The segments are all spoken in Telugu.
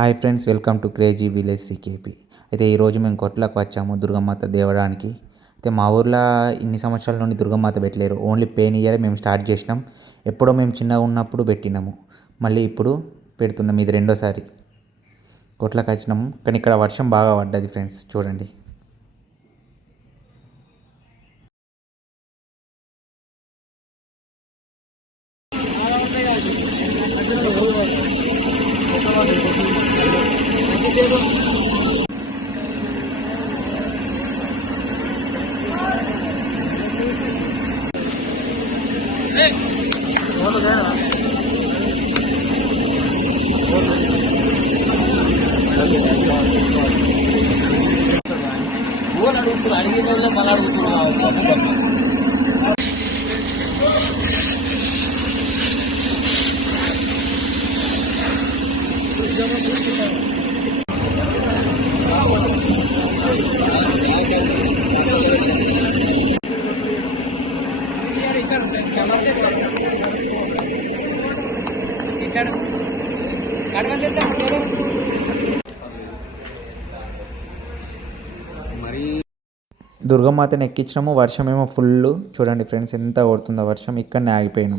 Hi friends welcome to crazy village CKP. అయితే ఈరోజు మేము కొట్లకు వచ్చాము దుర్గమాత దేవడానికి. అయితే మా ఊర్లో ఇన్ని సంవత్సరాల నుండి దుర్గమాత పెట్టలేరు. ఓన్లీ పెయిన్ ఇయర్ మేము స్టార్ట్ చేసినాం. ఎప్పుడో మేము చిన్నగా ఉన్నప్పుడు పెట్టినాము. మళ్ళీ ఇప్పుడు పెడుతున్నాం. ఇది రెండోసారి కొట్లకు వచ్చినాము. కానీ ఇక్కడ వర్షం బాగా పడ్డది ఫ్రెండ్స్ చూడండి. 이제는 먹어도 되나? 뭐 나도 아니기 때문에 말하고 들어가고 దుర్గమాతను ఎక్కించినాము వర్షమేమో ఫుల్ చూడండి ఫ్రెండ్స్ ఎంత కొడుతుందో వర్షం ఇక్కడనే ఆగిపోయాను.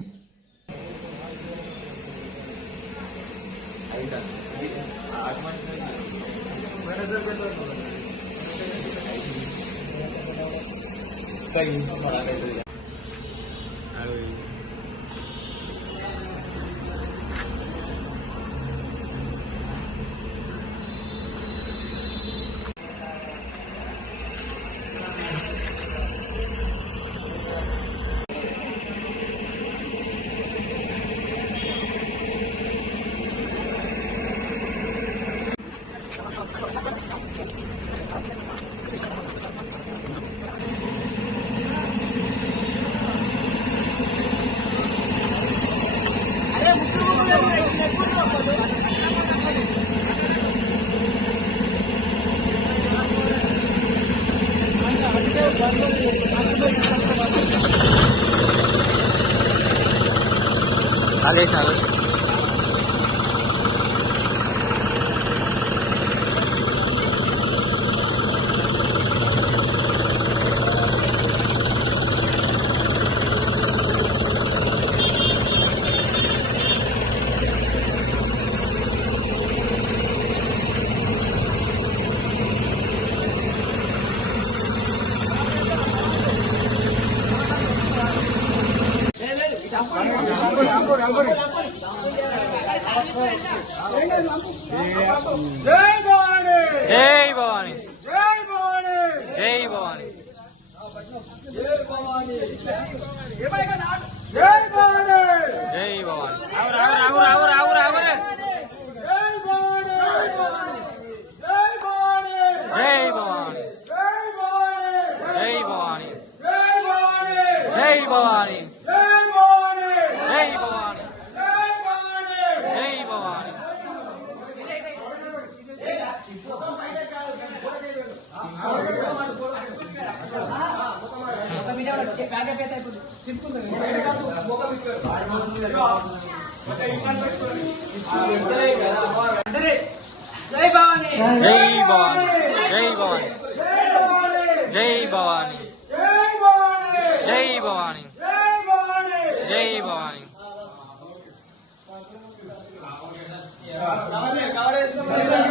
Dale, dale. జై భవాని. జై భవాని. జై భవాని. జై భవాని జై భవాని. జై భవాని. జై భవాని. జై బ్యాకప్ అయితే ఇప్పుడు తీసుకుంటారు జై భవానీ. జై భవానీ. జై భవానీ. జై భవానీ. జై భవానీ. జై భవానీ. కావాలి